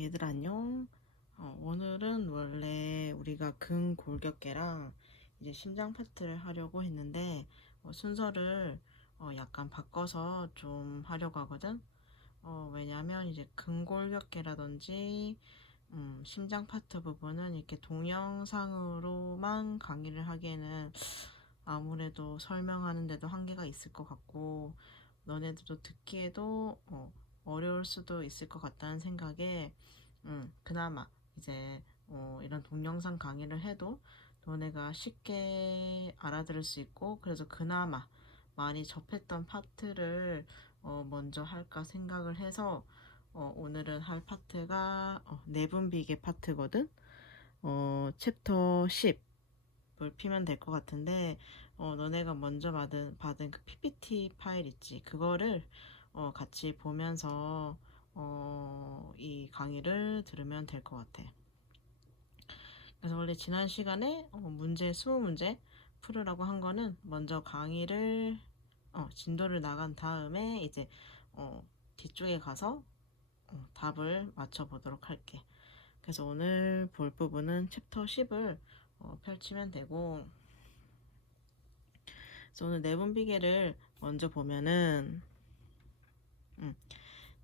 얘들아 안녕. 오늘은 원래 우리가 근골격계랑 이제 심장 파트를 하려고 했는데 순서를 약간 바꿔서 좀 하려고 하거든. 왜냐면 이제 근골격계라든지 심장 파트 부분은 이렇게 동영상으로만 강의를 하기에는 아무래도 설명하는데도 한계가 있을 것 같고 너네들도 듣기에도 어려울 수도 있을 것 같다는 생각에 그나마 이제 이런 동영상 강의를 해도 너네가 쉽게 알아들을 수 있고 그래서 그나마 많이 접했던 파트를 먼저 할까 생각을 해서 오늘은 할 파트가 내분비계 파트거든. 챕터 10을 피면 될 것 같은데 너네가 먼저 받은 그 PPT 파일 있지? 그거를 같이 보면서 이 강의를 들으면 될 것 같아. 그래서 원래 지난 시간에 문제 20문제 풀으라고 한 거는 먼저 강의를 진도를 나간 다음에 이제 뒤쪽에 가서 답을 맞춰보도록 할게. 그래서 오늘 볼 부분은 챕터 10을 펼치면 되고, 그래서 오늘 내분비계를 먼저 보면은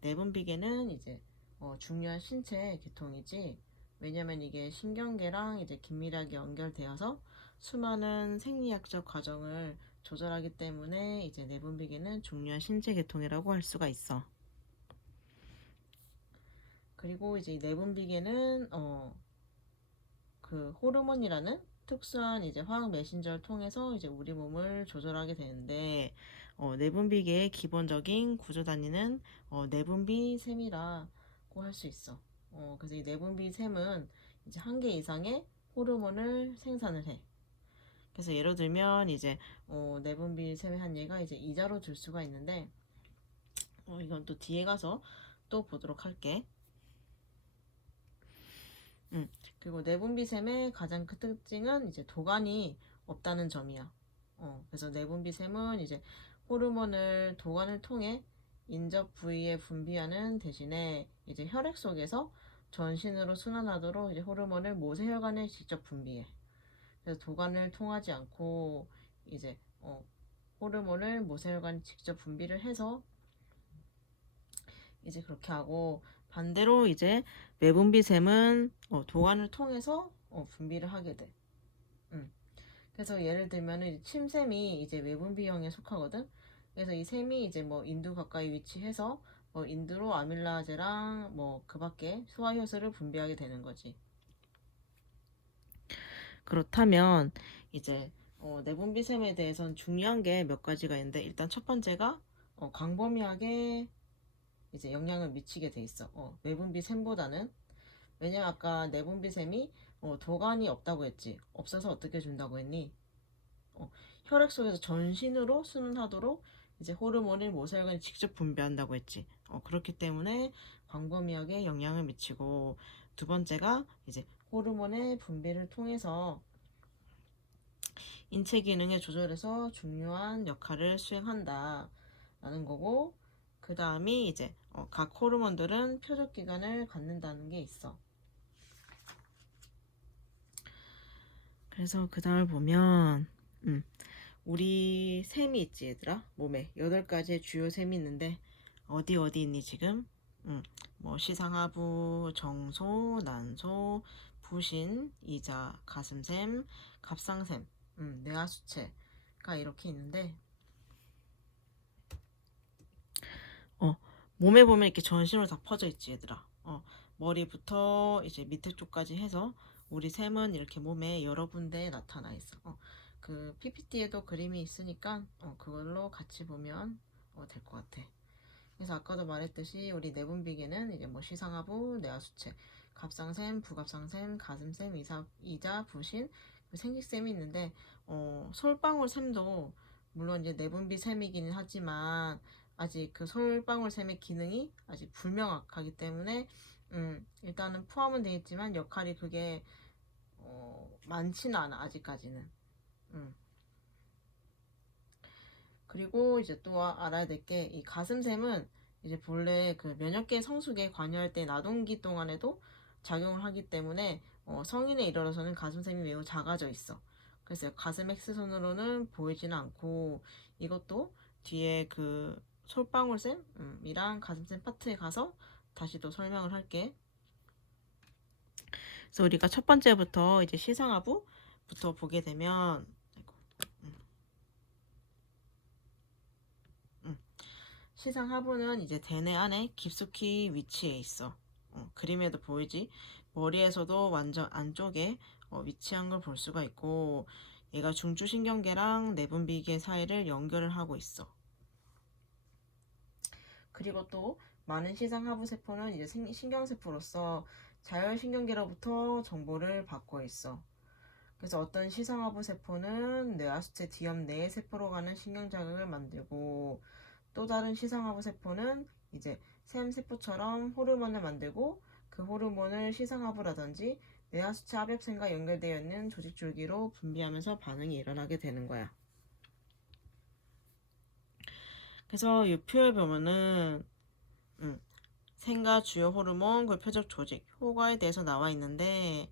내분비계는 이제 중요한 신체 계통이지. 왜냐면 이게 신경계랑 이제 긴밀하게 연결되어서 수많은 생리학적 과정을 조절하기 때문에 이제 내분비계는 중요한 신체 계통이라고 할 수가 있어. 그리고 이제 이 내분비계는 그 호르몬이라는 특수한 이제 화학 메신저를 통해서 이제 우리 몸을 조절하게 되는데 내분비계의 기본적인 구조 단위는 내분비샘이라고 할 수 있어. 그래서 이 내분비샘은 이제 한 개 이상의 호르몬을 생산을 해. 그래서 예를 들면 이제 내분비샘의 한 예가 이제 이자로 줄 수가 있는데 이건 또 뒤에 가서 또 보도록 할게. 그리고 내분비샘의 가장 큰 특징은 이제 도관이 없다는 점이야. 그래서 내분비샘은 이제 호르몬을 도관을 통해 인접 부위에 분비하는 대신에 이제 혈액 속에서 전신으로 순환하도록 이제 호르몬을 모세혈관에 직접 분비해. 그래서 도관을 통하지 않고 이제 호르몬을 모세혈관이 직접 분비를 해서 이제 그렇게 하고 반대로 이제 외분비샘은 도관을 통해서 분비를 하게 돼. 그래서 예를 들면은 침샘이 이제 외분비형에 속하거든. 그래서 이 샘이 이제 뭐 인두 가까이 위치해서 뭐 인두로 아밀라제랑 뭐 그밖에 소화효소를 분비하게 되는 거지. 그렇다면 이제 내분비샘에 대해서는 중요한 게 몇 가지가 있는데 일단 첫 번째가 광범위하게 이제 영향을 미치게 돼 있어. 외분비샘보다는. 왜냐면 아까 내분비샘이 도관이 없다고 했지. 없어서 어떻게 준다고 했니? 혈액 속에서 전신으로 순환하도록 이제 호르몬을 모세혈관이 직접 분비한다고 했지. 그렇기 때문에 광범위하게 영향을 미치고 두 번째가 이제 호르몬의 분비를 통해서 인체 기능에 조절해서 중요한 역할을 수행한다 라는 거고 그 다음이 이제 각 호르몬들은 표적 기관을 갖는다는 게 있어. 그래서 그 다음을 보면 우리 샘이 있지 얘들아. 몸에 8가지의 주요 샘이 있는데 어디 있니 지금? 뭐 시상하부, 정소, 난소, 부신, 이자, 가슴샘, 갑상샘, 뇌하수체가 이렇게 있는데 몸에 보면 이렇게 전신으로 다 퍼져 있지 얘들아. 머리부터 이제 밑에 쪽까지 해서 우리 샘은 이렇게 몸에 여러 군데에 나타나 있어. 그 PPT에도 그림이 있으니까 그걸로 같이 보면 될 것 같아. 그래서 아까도 말했듯이 우리 내분비계는 이제 뭐 시상하부, 뇌하수체, 갑상샘, 부갑상샘, 가슴샘, 이자, 부신, 생식샘이 있는데 솔방울샘도 물론 이제 내분비샘이기는 하지만 아직 그 솔방울샘의 기능이 아직 불명확하기 때문에 일단은 포함은 되어 있지만 역할이 그게 많지는 않아 아직까지는. 그리고 이제 또 알아야 될 게 이 가슴샘은 이제 본래 그 면역계 성숙에 관여할 때 나동기 동안에도 작용을 하기 때문에 성인에 이르러서는 가슴샘이 매우 작아져 있어. 그래서 가슴 X선으로는 보이지는 않고 이것도 뒤에 그 솔방울샘이랑 가슴샘 파트에 가서 다시 또 설명을 할게. 그래서 우리가 첫 번째부터 이제 시상하부부터 보게 되면 시상하부는 이제 대뇌 안에 깊숙이 위치해 있어. 그림에도 보이지? 머리에서도 완전 안쪽에 위치한 걸 볼 수가 있고 얘가 중추신경계랑 내분비계 사이를 연결을 하고 있어. 그리고 또 많은 시상하부 세포는 이제 신경세포로서 자율신경계로부터 정보를 받고 있어. 그래서 어떤 시상하부 세포는 뇌하수체 뒤엽 내의 세포로 가는 신경자극을 만들고 또 다른 시상하부 세포는 이제 샘세포처럼 호르몬을 만들고 그 호르몬을 시상하부라든지 뇌하수체 합엽샘과 연결되어 있는 조직줄기로 분비하면서 반응이 일어나게 되는 거야. 그래서 이 표에 보면은 생과 주요 호르몬, 그 표적 조직, 효과에 대해서 나와 있는데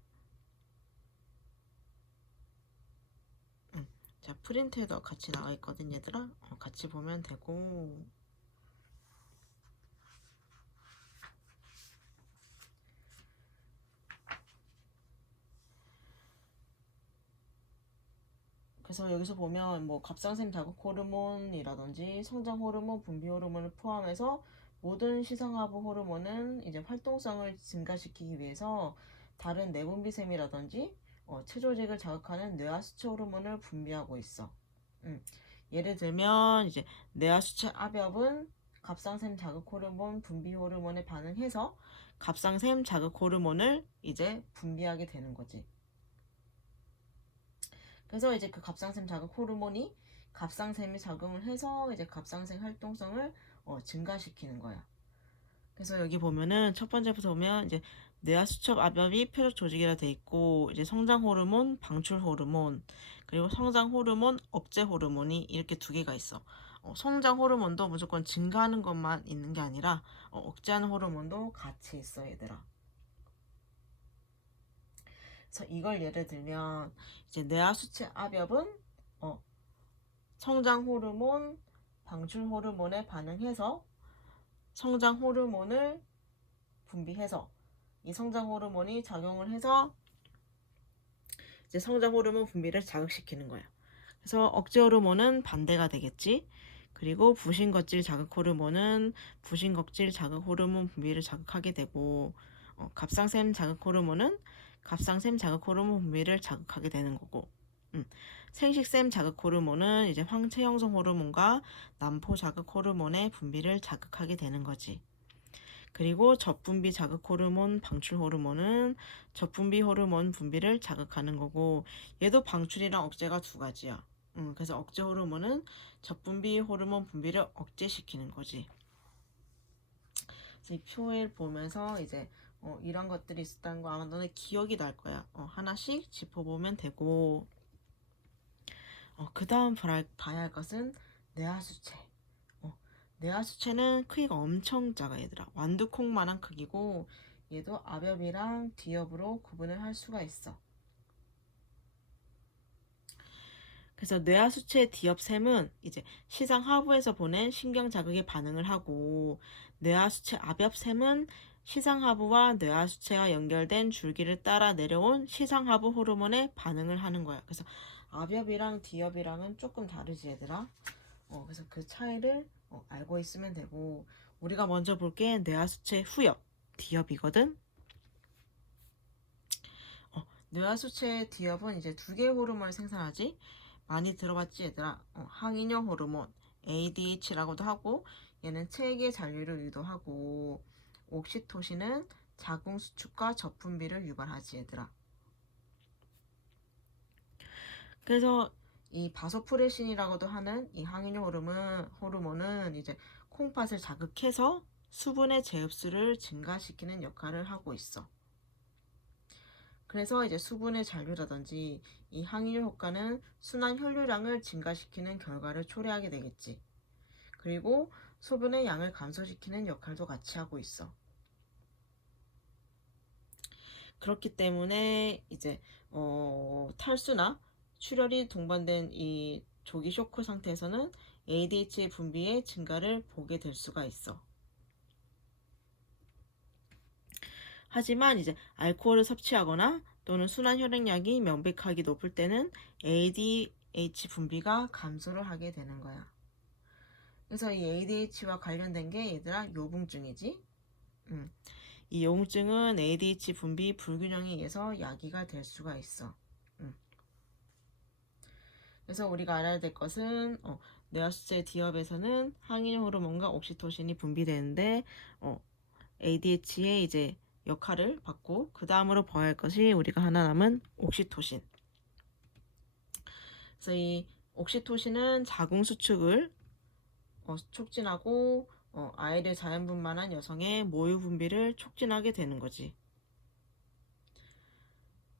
자 프린트에도 같이 나와 있거든 얘들아. 같이 보면 되고 그래서 여기서 보면 뭐 갑상샘 자극 호르몬이라든지 성장 호르몬, 분비 호르몬을 포함해서 모든 시상하부 호르몬은 이제 활동성을 증가시키기 위해서 다른 내분비샘이라든지 체조직을 자극하는 뇌하수체 호르몬을 분비하고 있어. 예를 들면 이제 뇌하수체 압엽은 갑상샘 자극 호르몬, 분비 호르몬에 반응해서 갑상샘 자극 호르몬을 이제 분비하게 되는 거지. 그래서 이제 그 갑상샘 자극 호르몬이 갑상샘에 작용을 해서 이제 갑상샘 활동성을 증가시키는 거야. 그래서 여기 보면은 첫 번째부터 보면 이제 뇌하수척 압엽이 표적 조직이라 돼 있고 이제 성장 호르몬, 방출 호르몬 그리고 성장 호르몬, 억제 호르몬이 이렇게 두 개가 있어. 성장 호르몬도 무조건 증가하는 것만 있는 게 아니라 억제하는 호르몬도 같이 있어 얘들아. 그래서 이걸 예를 들면 이제 뇌하수체 압엽은 성장 호르몬, 방출 호르몬에 반응해서 성장 호르몬을 분비해서 이 성장 호르몬이 작용을 해서 이제 성장 호르몬 분비를 자극시키는 거야. 그래서 억제 호르몬은 반대가 되겠지. 그리고 부신거질 자극 호르몬은 부신거질 자극 호르몬 분비를 자극하게 되고 갑상샘 자극 호르몬은 갑상샘 자극 호르몬 분비를 자극하게 되는 거고 생식샘 자극 호르몬은 이제 황체 형성 호르몬과 남포 자극 호르몬의 분비를 자극하게 되는 거지. 그리고 젖분비 자극 호르몬, 방출 호르몬은 젖분비 호르몬 분비를 자극하는 거고 얘도 방출이랑 억제가 두 가지야. 그래서 억제 호르몬은 젖분비 호르몬 분비를 억제시키는 거지. 이 표를 보면서 이제 이런 것들이 있었다는 거 아마 너네 기억이 날 거야. 하나씩 짚어보면 되고 그 다음 봐야 할 것은 뇌하수체. 뇌하수체는 크기가 엄청 작아 얘들아. 완두콩만한 크기고 얘도 압엽이랑 뒤엽으로 구분을 할 수가 있어. 그래서 뇌하수체 뒤엽샘은 이제 시상 하부에서 보낸 신경 자극에 반응을 하고 뇌하수체 압엽샘은 시상 하부와 뇌하수체가 연결된 줄기를 따라 내려온 시상 하부 호르몬에 반응을 하는 거야. 그래서 압엽이랑 뒤엽이랑은 조금 다르지 얘들아. 그래서 그 차이를 알고 있으면 되고 우리가 먼저 볼 게 뇌하수체 후엽, 뒤엽이거든. 뇌하수체 뒤엽은 이제 두 개의 호르몬을 생산하지. 많이 들어봤지 얘들아. 항이뇨 호르몬, ADH라고도 하고 얘는 체액의 잔류를 유도하고 옥시토신은 자궁 수축과 젖분비를 유발하지 얘들아. 그래서 이 바소프레신이라고도 하는 이 항이뇨 호르몬은 이제 콩팥을 자극해서 수분의 재흡수를 증가시키는 역할을 하고 있어. 그래서 이제 수분의 잔류라든지 이 항이뇨 효과는 순환 혈류량을 증가시키는 결과를 초래하게 되겠지. 그리고 소변의 양을 감소시키는 역할도 같이 하고 있어. 그렇기 때문에 이제 탈수나 출혈이 동반된 이 조기 쇼크 상태에서는 ADH의 분비의 증가를 보게 될 수가 있어. 하지만 이제 알코올을 섭취하거나 또는 순환 혈액량이 명백하게 높을 때는 ADH 분비가 감소를 하게 되는 거야. 그래서 이 ADH와 관련된 게 얘들아 요붕증이지. 이 요붕증은 ADH 분비 불균형에 의해서 야기가 될 수가 있어. 그래서 우리가 알아야 될 것은 뇌하수체 디업에서는 항인 호르몬과 옥시토신이 분비되는데 ADH의 이제 역할을 받고 그 다음으로 봐야 할 것이 우리가 하나 남은 옥시토신. 그래서 이 옥시토신은 자궁 수축을 촉진하고 아이를 자연분만한 여성의 모유 분비를 촉진하게 되는 거지.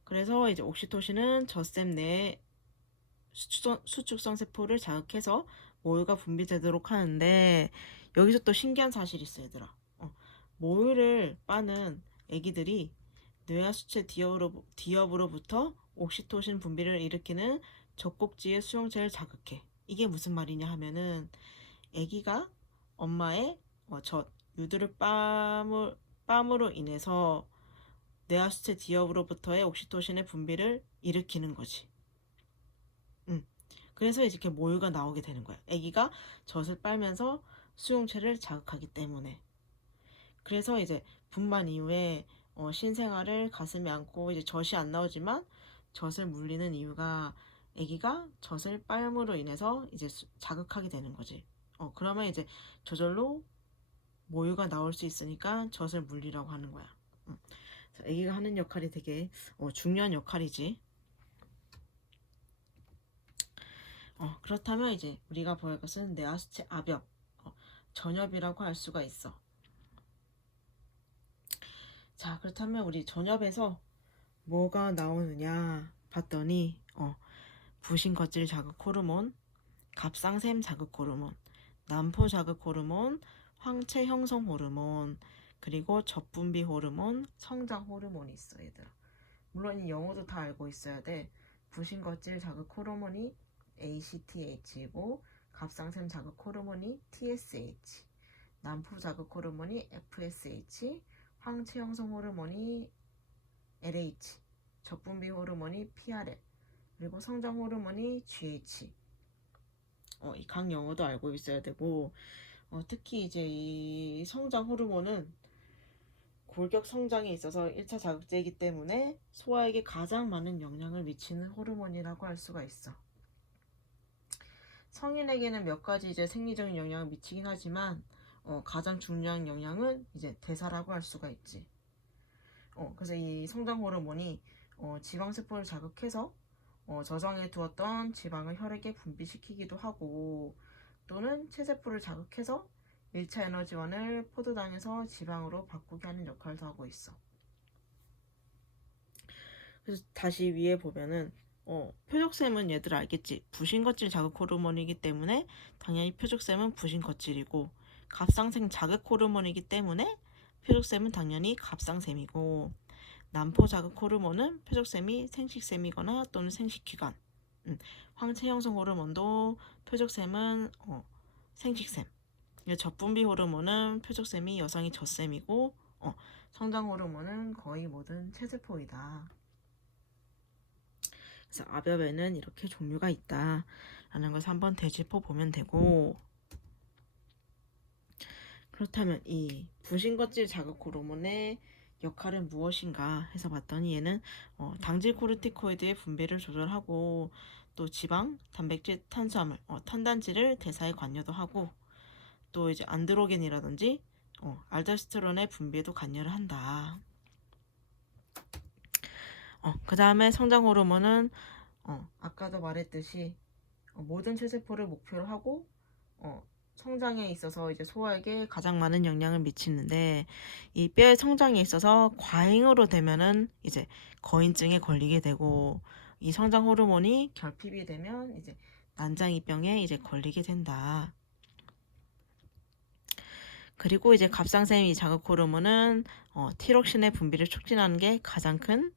그래서 이제 옥시토신은 젖샘 내에 수축성 세포를 자극해서 모유가 분비되도록 하는데 여기서 또 신기한 사실이 있어 얘들아. 모유를 빠는 아기들이 뇌하수체 디엽으로부터 옥시토신 분비를 일으키는 젖꼭지의 수용체를 자극해. 이게 무슨 말이냐 하면은 아기가 엄마의 젖, 유두를 빰으로 인해서 뇌하수체 디엽으로부터의 옥시토신의 분비를 일으키는 거지. 그래서 이렇게 모유가 나오게 되는 거야. 아기가 젖을 빨면서 수용체를 자극하기 때문에. 그래서 이제 분만 이후에 신생아를 가슴에 안고 이제 젖이 안 나오지만 젖을 물리는 이유가 아기가 젖을 빨음으로 인해서 이제 자극하게 되는 거지. 그러면 이제 저절로 모유가 나올 수 있으니까 젖을 물리라고 하는 거야. 아기가 하는 역할이 되게 중요한 역할이지. 그렇다면 이제 우리가 볼 것은 뇌하수체 압엽, 전엽이라고 할 수가 있어. 자, 그렇다면 우리 전엽에서 뭐가 나오느냐 봤더니 부신거질 자극 호르몬, 갑상샘 자극 호르몬, 난포 자극 호르몬, 황체 형성 호르몬, 그리고 젖분비 호르몬, 성장 호르몬이 있어 얘들아. 물론 이 영어도 다 알고 있어야 돼. 부신거질 자극 호르몬이 ACTH이고 갑상샘 자극 호르몬이 TSH, 난포 자극 호르몬이 FSH, 황체 형성 호르몬이 LH, 젖분비 호르몬이 PRL, 그리고 성장 호르몬이 GH. 이 각 영어도 알고 있어야 되고 특히 이제 이 성장 호르몬은 골격 성장에 있어서 1차 자극제이기 때문에 소아에게 가장 많은 영향을 미치는 호르몬이라고 할 수가 있어. 성인에게는 몇 가지 이제 생리적인 영향을 미치긴 하지만 가장 중요한 영향은 이제 대사라고 할 수가 있지. 그래서 이 성장 호르몬이 지방세포를 자극해서 저장해 두었던 지방을 혈액에 분비시키기도 하고 또는 체세포를 자극해서 1차 에너지원을 포도당에서 지방으로 바꾸게 하는 역할도 하고 있어. 그래서 다시 위에 보면은 표적샘은 얘들 알겠지? 부신거질 자극 호르몬이기 때문에 당연히 표적샘은 부신거질이고 갑상샘 자극 호르몬이기 때문에 표적샘은 당연히 갑상샘이고 난포 자극 호르몬은 표적샘이 생식샘이거나 또는 생식기관, 황체 형성 호르몬도 표적샘은 생식샘, 젖분비 호르몬은 표적샘이 여성이 젖샘이고 성장 호르몬은 거의 모든 체세포이다. 그래서 압엽에는 이렇게 종류가 있다라는 것을 한번 되짚어 보면 되고, 그렇다면 이 부신거질 자극 호르몬의 역할은 무엇인가 해서 봤더니 얘는 당질 코르티코이드의 분비를 조절하고 또 지방, 단백질, 탄수화물, 탄단지를 대사에 관여도 하고 또 이제 안드로겐이라든지 알도스테론의 분비에도 관여를 한다. 그 다음에 성장 호르몬은 아까도 말했듯이 모든 체세포를 목표로 하고 성장에 있어서 이제 소아에게 가장 많은 영향을 미치는데 이 뼈의 성장에 있어서 과잉으로 되면은 이제 거인증에 걸리게 되고 이 성장 호르몬이 결핍이 되면 이제 난장이병에 이제 걸리게 된다. 그리고 이제 갑상샘 이 자극 호르몬은 티록신의 분비를 촉진하는 게 가장 큰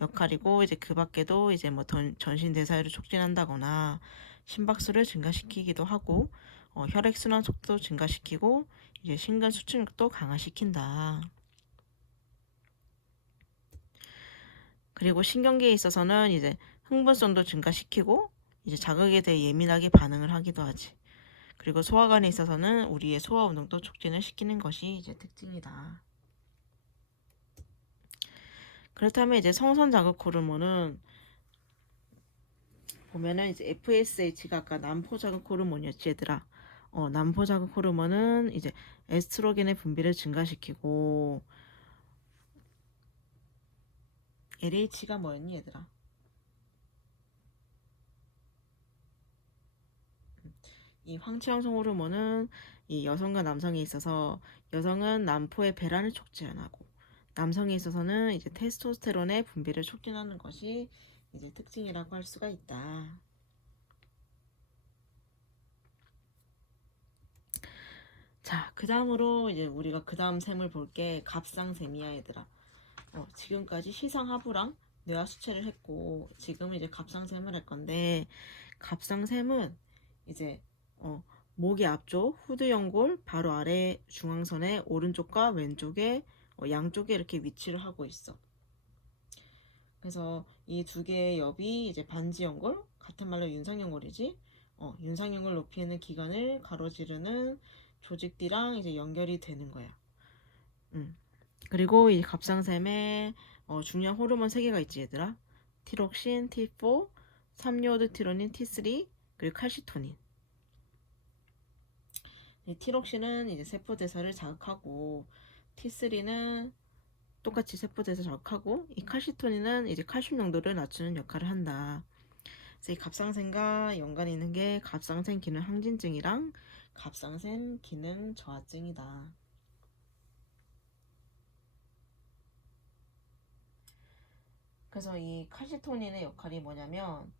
역할이고, 이제 그 밖에도 이제 뭐 전신 대사를 촉진한다거나 심박수를 증가시키기도 하고, 혈액 순환 속도 증가시키고, 이제 심근 수축력도 강화시킨다. 그리고 신경계에 있어서는 이제 흥분성도 증가시키고, 이제 자극에 대해 예민하게 반응을 하기도 하지. 그리고 소화관에 있어서는 우리의 소화 운동도 촉진을 시키는 것이 이제 특징이다. 그렇다면 이제 성선 자극 호르몬은 보면은 이제 FSH가 아까 남포 자극 호르몬이었지 얘들아. 남포 자극 호르몬은 이제 에스트로겐의 분비를 증가시키고, LH가 뭐였니 얘들아? 이 황체형성 호르몬은 이 여성과 남성에 있어서 여성은 남포의 배란을 촉진하고, 남성에 있어서는 이제 테스토스테론의 분비를 촉진하는 것이 이제 특징이라고 할 수가 있다. 자, 그 다음으로 이제 우리가 그 다음 셈을 볼게 갑상샘이야 얘들아. 지금까지 시상하부랑 뇌하수체를 했고, 지금은 이제 갑상샘을 할 건데, 갑상샘은 이제 목의 앞쪽 후두연골 바로 아래 중앙선의 오른쪽과 왼쪽에 양쪽에 이렇게 위치를 하고 있어. 그래서 이 두 개의 옆이 이제 반지연골, 같은 말로 윤상연골이지. 윤상연골 높이에 있는 기관을 가로지르는 조직띠랑 이제 연결이 되는 거야. 그리고 이 갑상샘에 중요한 호르몬 3개가 있지 얘들아. 티록신, T4, 삼요오드티로닌 T3, 그리고 칼시토닌. 이 티록신은 이제 세포대사를 자극하고, T3는 똑같이 세포대사 자극하고, 이 칼시토닌은 이제 칼슘 농도를 낮추는 역할을 한다. 그래서 이 갑상샘과 연관이 있는 게 갑상샘 기능 항진증이랑 갑상샘 기능 저하증이다. 그래서 이 칼시토닌의 역할이 뭐냐면,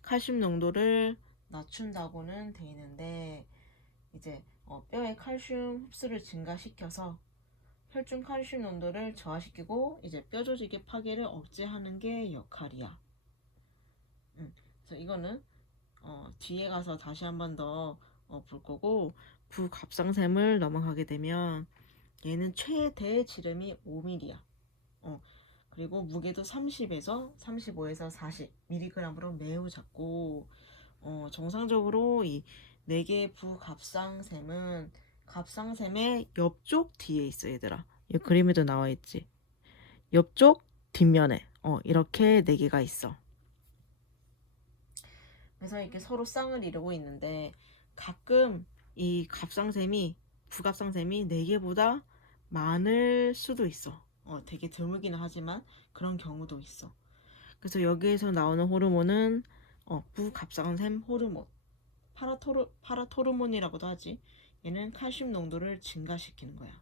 칼슘 농도를 낮춘다고는 돼 있는데, 이제 뼈의 칼슘 흡수를 증가시켜서 혈중 칼슘 농도를 저하시키고, 이제 뼈 조직의 파괴를 억제하는 게 역할이야. 그래서 이거는 뒤에 가서 다시 한 번 더 볼 거고, 부갑상샘을 넘어가게 되면 얘는 최대 지름이 5mm야. 그리고 무게도 30에서 35에서 40mg으로 매우 작고, 정상적으로 이 4개의 부갑상샘은 갑상샘의 옆쪽 뒤에 있어 얘들아. 이 그림에도 나와 있지. 옆쪽 뒷면에 이렇게 4개가 있어. 그래서 이렇게 서로 쌍을 이루고 있는데, 가끔 이 갑상샘이 부갑상샘이 4개보다 많을 수도 있어. 되게 드물기는 하지만 그런 경우도 있어. 그래서 여기에서 나오는 호르몬은 부갑상샘 호르몬, 파라토르몬이라고도 하지. 얘는 칼슘 농도를 증가시키는 거야.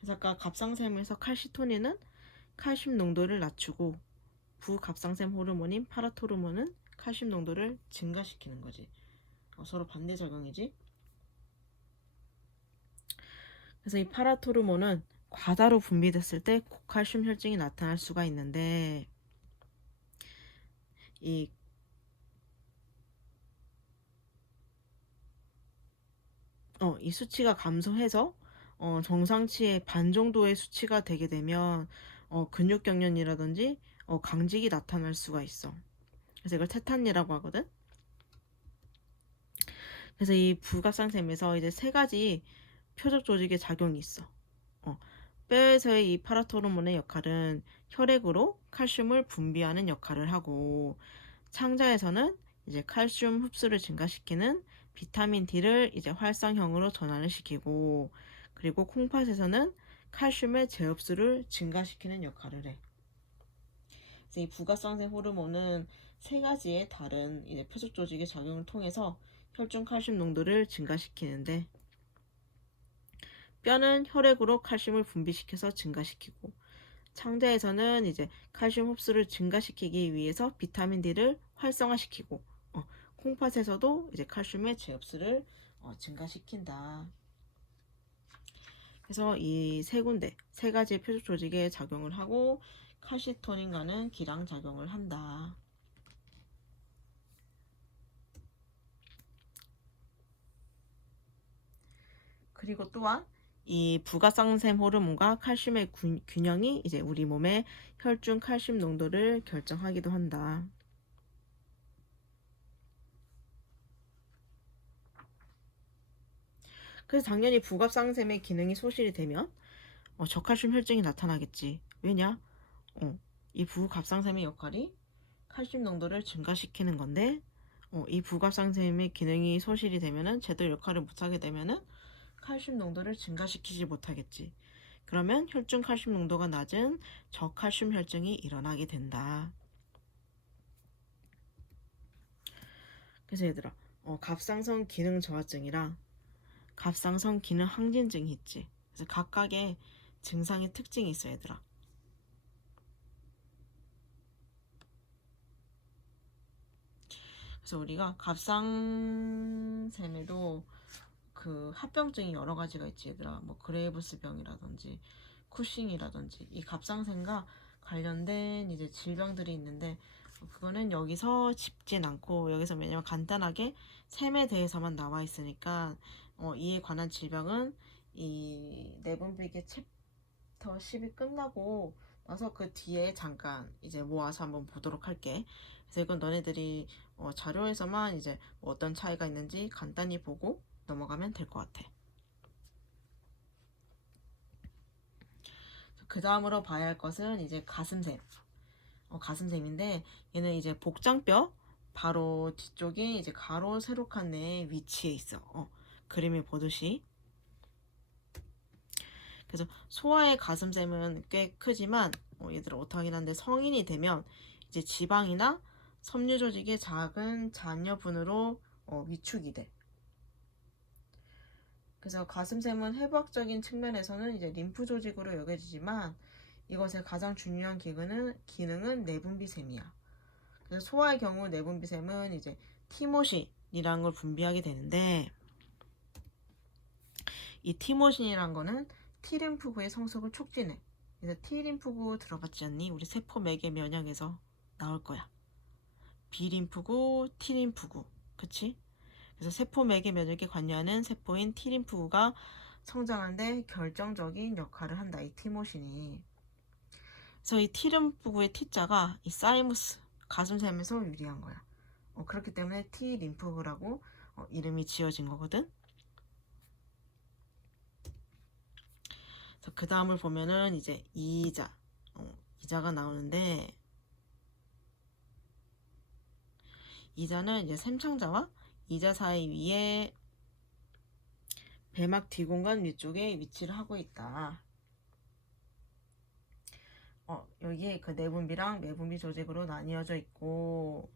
그래서 아까 갑상샘에서 칼시토닌은 칼슘 농도를 낮추고, 부갑상샘 호르몬인 파라토르몬은 칼슘 농도를 증가시키는 거지. 서로 반대 작용이지. 그래서 이 파라토르몬은 과다로 분비됐을 때 고칼슘 혈증이 나타날 수가 있는데, 이 이 수치가 감소해서 정상치의 반 정도의 수치가 되게 되면 근육경련이라든지 강직이 나타날 수가 있어. 그래서 이걸 테탄이라고 하거든. 그래서 이 부갑상샘에서 이제 3가지 표적 조직의 작용이 있어. 뼈에서의 이 파라토르몬의 역할은 혈액으로 칼슘을 분비하는 역할을 하고, 창자에서는 이제 칼슘 흡수를 증가시키는 비타민 D를 이제 활성형으로 전환을 시키고, 그리고 콩팥에서는 칼슘의 재흡수를 증가시키는 역할을 해. 그래서 이 부갑상샘 호르몬은 3가지의 다른 이제 표적 조직의 작용을 통해서 혈중 칼슘 농도를 증가시키는데, 뼈는 혈액으로 칼슘을 분비시켜서 증가시키고, 창자에서는 이제 칼슘 흡수를 증가시키기 위해서 비타민 D를 활성화시키고, 콩팥에서도 이제 칼슘의 재흡수를 증가시킨다. 그래서 이 세 군데, 세 가지 표적 조직에 작용을 하고 칼시토닌과는 기랑 작용을 한다. 그리고 또한 이 부가상샘 호르몬과 칼슘의 균형이 이제 우리 몸의 혈중 칼슘 농도를 결정하기도 한다. 그래서 당연히 부갑상샘의 기능이 소실이 되면 저칼슘 혈증이 나타나겠지. 왜냐? 이 부갑상샘의 역할이 칼슘 농도를 증가시키는 건데 이 부갑상샘의 기능이 소실이 되면은 제대로 역할을 못하게 되면은 칼슘 농도를 증가시키지 못하겠지. 그러면 혈중 칼슘 농도가 낮은 저칼슘 혈증이 일어나게 된다. 그래서 얘들아, 갑상선 기능 저하증이랑 갑상선 기능 항진증이 있지. 그래서 각각의 증상의 특징이 있어, 얘들아. 그래서 우리가 갑상샘에도 그 합병증이 여러 가지가 있지, 얘들아. 뭐 그레이브스 병이라든지 쿠싱이라든지 이 갑상샘과 관련된 이제 질병들이 있는데 그거는 여기서 짚진 않고 여기서 왜냐면 간단하게 샘에 대해서만 나와 있으니까 이에 관한 질병은 이 내분비계 챕터 10이 끝나고 나서 그 뒤에 잠깐 이제 모아서 한번 보도록 할게. 그래서 이건 너네들이 자료에서만 이제 뭐 어떤 차이가 있는지 간단히 보고 넘어가면 될 것 같아. 그 다음으로 봐야 할 것은 이제 가슴샘. 가슴샘인데 얘는 이제 복장뼈 바로 뒤쪽에 이제 가로 세로 칸에 위치해 있어. 그림을 보듯이. 그래서 소아의 가슴샘은 꽤 크지만 얘들아 어떡하긴 한데 성인이 되면 이제 지방이나 섬유 조직의 작은 잔여분으로 위축이 돼. 그래서 가슴샘은 해부학적인 측면에서는 이제 림프 조직으로 여겨지지만 이것의 가장 중요한 기능은 내분비샘이야. 그래서 소아의 경우 내분비샘은 이제 티모신이라는 걸 분비하게 되는데 이 티모신이란 거는 T림프구의 성숙을 촉진해. 그래서 T림프구 들어봤지 않니? 우리 세포 매개 면역에서 나올 거야. B림프구, T림프구. 그치? 그래서 세포 매개 면역에 관여하는 세포인 T림프구가 성장하는데 결정적인 역할을 한다. 이 티모신이. 그래서 이 T림프구의 T자가 이 사이무스, 가슴샘에서 유리한 거야. 그렇기 때문에 T림프구라고 이름이 지어진 거거든. 그 다음을 보면은 이제 이자가 나오는데 이자는 이제 샘창자와 이자 사이에 배막 뒤공간 위쪽에 위치를 하고 있다. 여기에 그 내분비랑 매분비 조직으로 나뉘어져 있고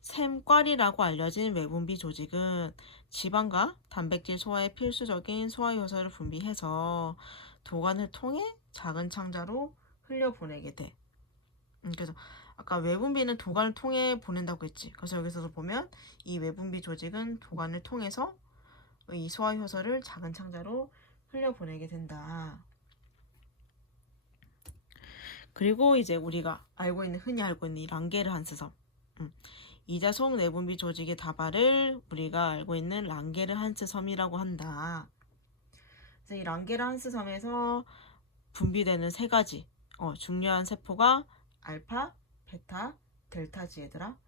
샘과리라고 알려진 외분비 조직은 지방과 단백질 소화에 필수적인 소화효소를 분비해서 도관을 통해 작은 창자로 흘려보내게 돼. 그래서 아까 외분비는 도관을 통해 보낸다고 했지. 그래서 여기서도 보면 이 외분비 조직은 도관을 통해서 이 소화효소를 작은 창자로 흘려보내게 된다. 그리고 이제 우리가 흔히 알고 있는 이 랑게르한스섬. 이자속 내분비 조직의 다발을 우리가 알고 있는 랑게르한스 섬이라고 한다. 그래서 이 랑게르한스 섬에서 분비되는 세 가지 중요한 세포가 알파, 베타, 델타지 얘들아.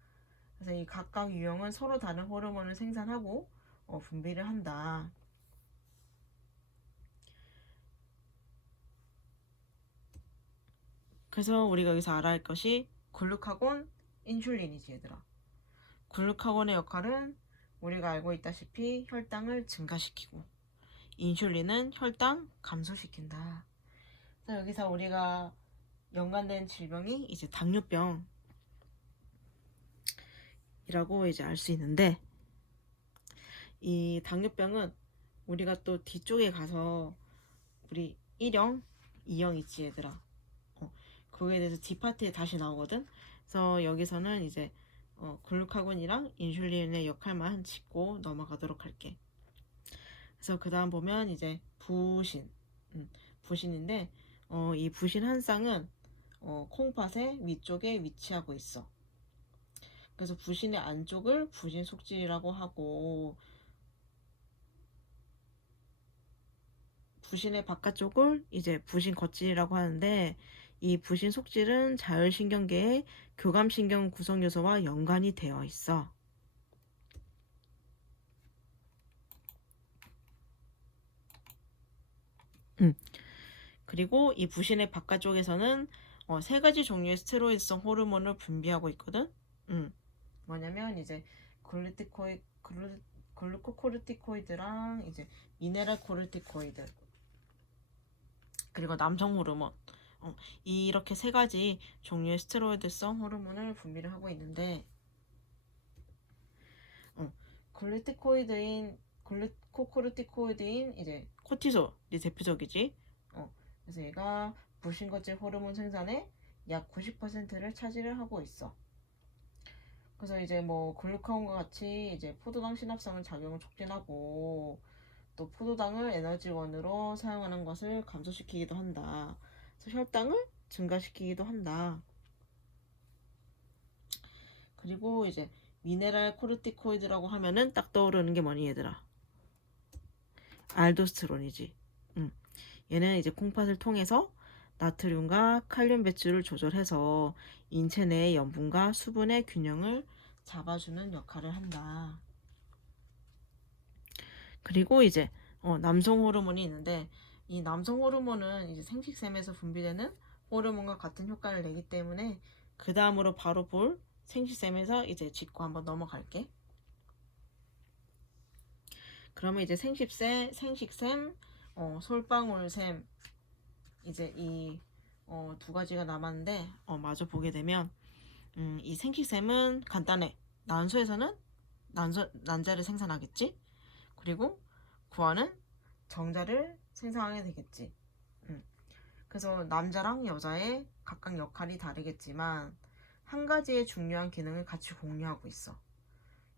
그래서 이 각각 유형은 서로 다른 호르몬을 생산하고 분비를 한다. 그래서 우리가 여기서 알아야 할 것이 글루카곤, 인슐린이지 얘들아. 글루카곤의 역할은 우리가 알고 있다시피 혈당을 증가시키고 인슐린은 혈당 감소시킨다. 그래서 여기서 우리가 연관된 질병이 이제 당뇨병이라고 이제 알 수 있는데 이 당뇨병은 우리가 또 뒤쪽에 가서 우리 1형, 2형 있지 얘들아. 그거에 대해서 D파트에 다시 나오거든. 그래서 여기서는 이제 글루카곤이랑 인슐린의 역할만 짚고 넘어가도록 할게. 그래서 그 다음 보면 이제 부신, 부신인데 이 부신 한 쌍은 콩팥의 위쪽에 위치하고 있어. 그래서 부신의 안쪽을 부신 속질이라고 하고 부신의 바깥쪽을 이제 부신 겉질이라고 하는데 이 부신 속질은 자율신경계의 교감신경 구성 요소와 연관이 되어 있어. 그리고 이 부신의 바깥쪽에서는 세 가지 종류의 스테로이드성 호르몬을 분비하고 있거든. 뭐냐면 이제 글루코코르티코이드랑 이제 미네랄 코르티코이드 그리고 남성 호르몬 이렇게 세 가지 종류의 스테로이드성 호르몬을 분비를 하고 있는데 글루코코르티코이드인 이제 코티솔이 대표적이지. 그래서 얘가 부신거질 호르몬 생산의 약 90%를 차지를 하고 있어. 그래서 이제 뭐 글루카곤과 같이 이제 포도당 신합성을 작용을 촉진하고 또 포도당을 에너지원으로 사용하는 것을 감소시키기도 한다. 그래서 혈당을 증가시키기도 한다. 그리고 이제 미네랄 코르티코이드라고 하면은 딱 떠오르는 게 뭐니 얘들아? 알도스테론이지. 얘는 이제 콩팥을 통해서 나트륨과 칼륨 배출을 조절해서 인체 내의 염분과 수분의 균형을 잡아주는 역할을 한다. 그리고 이제 남성 호르몬이 있는데 이 남성 호르몬은 이제 생식샘에서 분비되는 호르몬과 같은 효과를 내기 때문에 그 다음으로 바로 볼 생식샘에서 이제 짚고 한번 넘어갈게. 그러면 이제 생식샘, 솔방울샘 이제 이 두 가지가 남았는데 마저 보게 되면 이 생식샘은 간단해. 난소에서는 난자를 생산하겠지. 그리고 구화는 정자를 생성하게 되겠지. 그래서 남자랑 여자의 각각 역할이 다르겠지만 한 가지의 중요한 기능을 같이 공유하고 있어.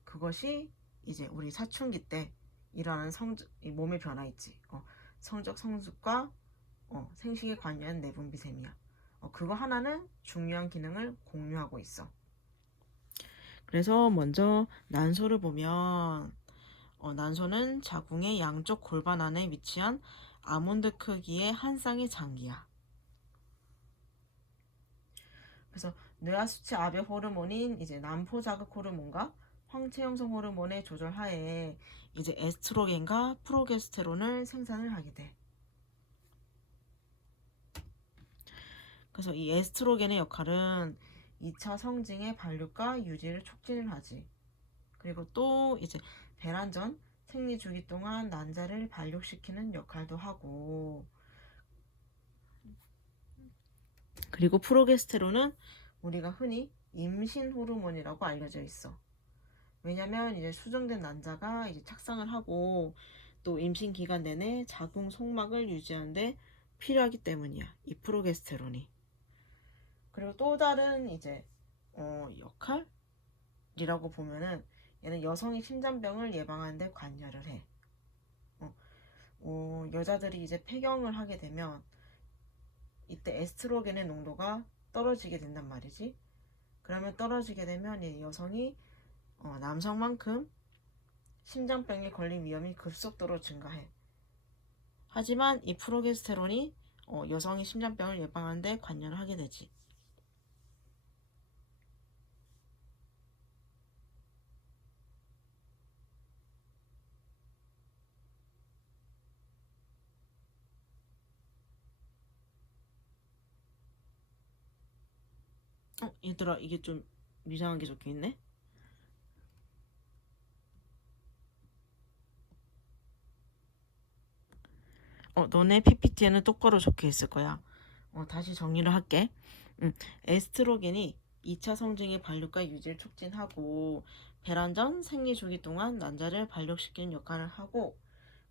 그것이 이제 우리 사춘기 때 일어나는 몸의 변화 있지. 성적 성숙과 생식에 관여한 내분비샘이야. 그거 하나는 중요한 기능을 공유하고 있어. 그래서 먼저 난소를 보면 난소는 자궁의 양쪽 골반 안에 위치한 아몬드 크기의 한 쌍의 장기야. 그래서 뇌하수치 압력 호르몬인 이제 난포 자극 호르몬과 황체 형성 호르몬의 조절 하에 이제 에스트로겐과 프로게스테론을 생산을 하게 돼. 그래서 이 에스트로겐의 역할은 2차 성징의 발육과 유지를 촉진을 하지. 그리고 또 이제 배란 전 생리 주기 동안 난자를 발육시키는 역할도 하고 그리고 프로게스테론은 우리가 흔히 임신 호르몬이라고 알려져 있어. 왜냐면 이제 수정된 난자가 이제 착상을 하고 또 임신 기간 내내 자궁 속막을 유지하는데 필요하기 때문이야. 이 프로게스테론이. 그리고 또 다른 이제 역할이라고 보면은 얘는 여성의 심장병을 예방하는 데 관여를 해. 여자들이 이제 폐경을 하게 되면 이때 에스트로겐의 농도가 떨어지게 된단 말이지. 그러면 떨어지게 되면 이 여성이 남성만큼 심장병에 걸린 위험이 급속도로 증가해. 하지만 이 프로게스테론이 여성의 심장병을 예방하는 데 관여를 하게 되지. 얘들아 이게 좀 이상한 게 적혀 있네. 너네 PPT에는 똑바로 적혀 있을 거야. 다시 정리를 할게. 에스트로겐이 2차 성징의 발육과 유지를 촉진하고 배란 전 생리 주기 동안 난자를 발육시키는 역할을 하고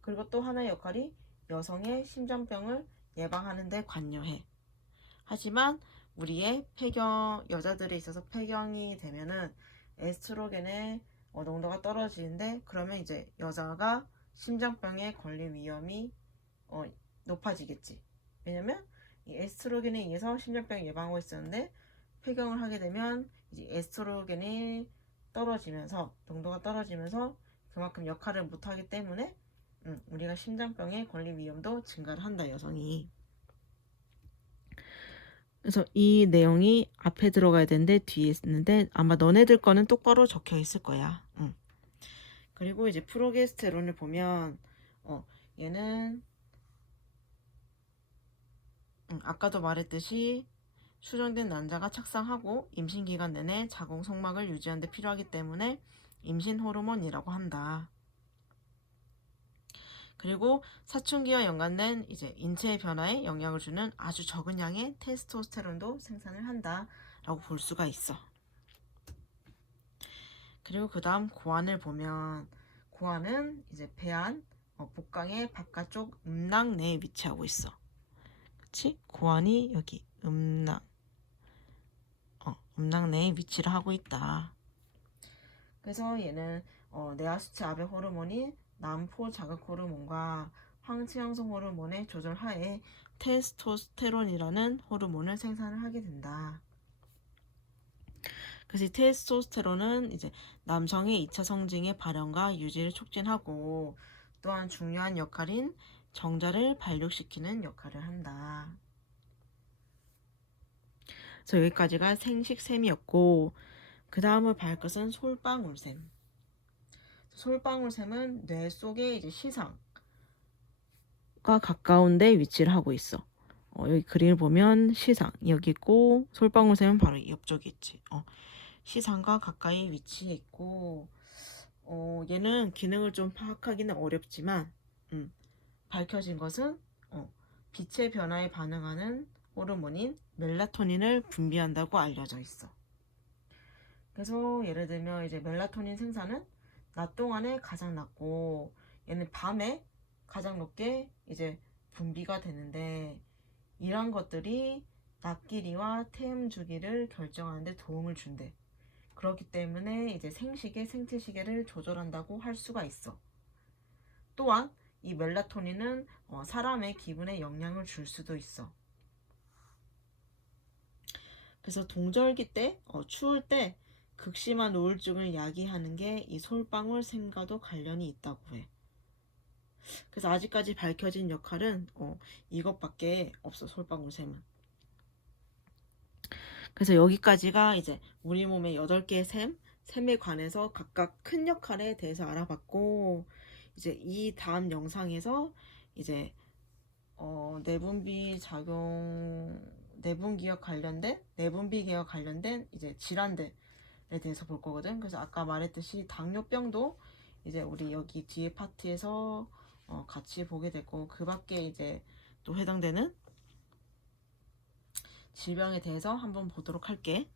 그리고 또 하나의 역할이 여성의 심장병을 예방하는 데 관여해. 하지만 우리의 여자들에 있어서 폐경이 되면은 에스트로겐의 농도가 떨어지는데, 그러면 이제 여자가 심장병에 걸릴 위험이 높아지겠지. 왜냐면 이 에스트로겐에 의해서 심장병 예방하고 있었는데, 폐경을 하게 되면 이제 에스트로겐이 떨어지면서, 농도가 떨어지면서 그만큼 역할을 못하기 때문에 우리가 심장병에 걸릴 위험도 증가를 한다, 여성이. 그래서 이 내용이 앞에 들어가야 되는데 뒤에 있는데, 아마 너네들 거는 똑바로 적혀 있을 거야. 그리고 이제 프로게스테론을 보면 얘는 아까도 말했듯이 수정된 난자가 착상하고 임신 기간 내내 자궁 성막을 유지하는 데 필요하기 때문에 임신 호르몬이라고 한다. 그리고 사춘기와 연관된 이제 인체 변화에 영향을 주는 아주 적은 양의 테스토스테론도 생산을 한다라고 볼 수가 있어. 그리고 그 다음 고환을 보면, 고환은 이제 배안 복강의 바깥쪽 음낭 내에 위치하고 있어. 그치? 고환이 여기 음낭 내에 위치를 하고 있다. 그래서 얘는 내하수체 압의 호르몬인 남포 자극 호르몬과 황체 형성 호르몬의 조절 하에 테스토스테론이라는 호르몬을 생산을 하게 된다. 그래서 이 테스토스테론은 이제 남성의 2차 성징의 발현과 유지를 촉진하고, 또한 중요한 역할인 정자를 발육시키는 역할을 한다. 그래서 여기까지가 생식샘이었고, 그 다음을 볼 것은 솔방울샘. 솔방울샘은 뇌 속에 이제 시상과 가까운 데 위치를 하고 있어. 여기 그림을 보면 시상 여기 있고, 솔방울샘은 바로 옆쪽에 있지. 시상과 가까이 위치해 있고, 얘는 기능을 좀 파악하기는 어렵지만 밝혀진 것은 빛의 변화에 반응하는 호르몬인 멜라토닌을 분비한다고 알려져 있어. 그래서 예를 들면 이제 멜라토닌 생산은 낮 동안에 가장 낮고, 얘는 밤에 가장 높게 이제 분비가 되는데, 이런 것들이 낮 길이와 태음 주기를 결정하는 데 도움을 준대. 그렇기 때문에 이제 생식의 생체 시계를 조절한다고 할 수가 있어. 또한 이 멜라토닌은 사람의 기분에 영향을 줄 수도 있어. 그래서 동절기 때 추울 때 극심한 우울증을 야기하는 게 이 솔방울샘과도 관련이 있다고 해. 그래서 아직까지 밝혀진 역할은 이것밖에 없어, 솔방울샘은. 그래서 여기까지가 이제 우리 몸의 8개의 샘에 관해서 각각 큰 역할에 대해서 알아봤고, 이제 이 다음 영상에서 이제 내분비계와 관련된 이제 질환들에 대해서 볼 거거든. 그래서 아까 말했듯이 당뇨병도 이제 우리 여기 뒤에 파트에서 같이 보게 되고, 그 밖에 이제 또 해당되는 질병에 대해서 한번 보도록 할게.